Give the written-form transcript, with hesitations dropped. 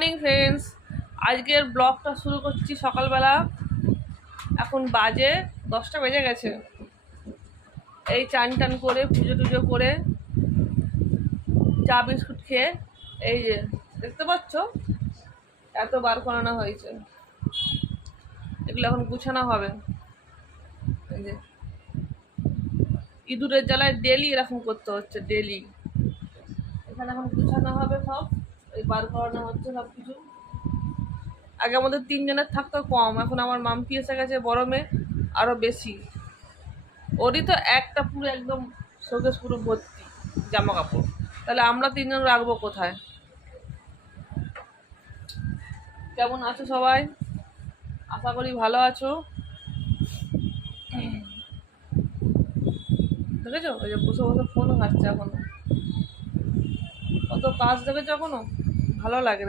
Morning friends, আজকের ব্লগটা শুরু করছি সকালবেলা। এখন বাজে 10টা বেজে গেছে। এই চান টান করে পুজো টুজো করে চা বিস্কুট খেয়ে এই যে দেখতে পাচ্ছ এত বার করানো হয়েছে, এগুলো এখন গুছানো হবে। এই যে ইঁদুরের জ্বালায় ডেলি এরকম করতে হচ্ছে, ডেলি এখানে এখন গুছানো হবে সব, এই বার করানো হচ্ছে সব কিছু। আগে আমাদের 3 জনের থাকতো কম, এখন আমার মাম্পি এসে গেছে বড় মেয়ে, আরো বেশি। ওরই তো একটা পুরো একদম শোকেস পুরো ভর্তি জামা কাপড়, তাহলে আমরা 3জন রাখবো কোথায়? কেমন আছো সবাই? আশা করি ভালো আছো। দেখেছো ওই যে বসে বসে ফোন ঘাটছে এখনো, কত কাজ দেখেছো এখনো, ভালো লাগে রে।